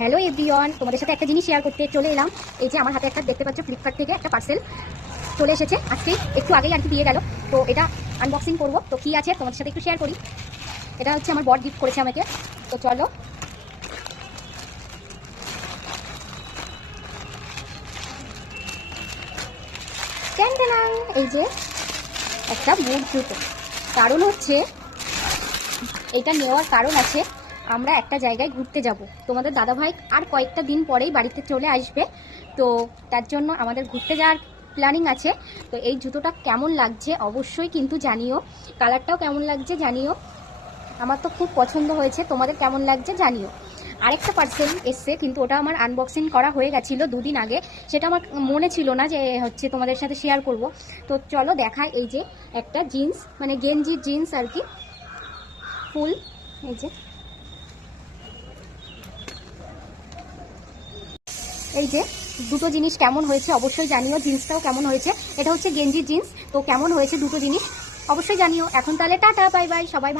Hello everyone, তোমাদের সাথে একটা জিনিস শেয়ার করতে চলে এলাম। এই যে আমার হাতে একটা দেখতে পাচ্ছ ফ্লিপকার্ট থেকে একটা পার্সেল চলে এসেছে আজকে, একটু আগেই আর কি দিয়ে গেল। তো এটা আনবক্সিং করবো। তো কি আছে তোমাদের সাথে একটু শেয়ার করি। এটা হচ্ছে আমার বর গিফট করেছে আমাকে। তো চলো, এই যে একটা বুট জুতো। কারণ হচ্ছে এটা নেওয়ার কারণ আছে, আমরা একটা জায়গায় ঘুরতে যাব। তোমাদের দাদাভাই আর কয়েকটা দিন পরেই বাড়িতে চলে আসবে, তো তার জন্য আমাদের ঘুরতে যাওয়ার প্ল্যানিং আছে। তো এই জুতোটা কেমন লাগছে অবশ্যই কিন্তু জানিও, কালারটাও কেমন লাগছে জানিও। আমার তো খুব পছন্দ হয়েছে, তোমাদের কেমন লাগছে জানিও। আরেকটা পার্সেল এসছে, কিন্তু ওটা আমার আনবক্সিং করা হয়ে গেছিলো দুদিন আগে, সেটা আমার মনে ছিল না যে হচ্ছে তোমাদের সাথে শেয়ার করব। তো চলো দেখাই। এই যে একটা জিন্স, মানে গেঞ্জি জিন্স আর কি, ফুল। এই যে এই যে দুটো জিনিস কেমন হয়েছে অবশ্যই জানিও। জিন্সটাও কেমন হয়েছে, এটা হচ্ছে গেঞ্জি জিন্স। তো কেমন হয়েছে দুটো জিনিস অবশ্যই জানিও। এখন তাহলে টাটা, বাই বাই সবাই।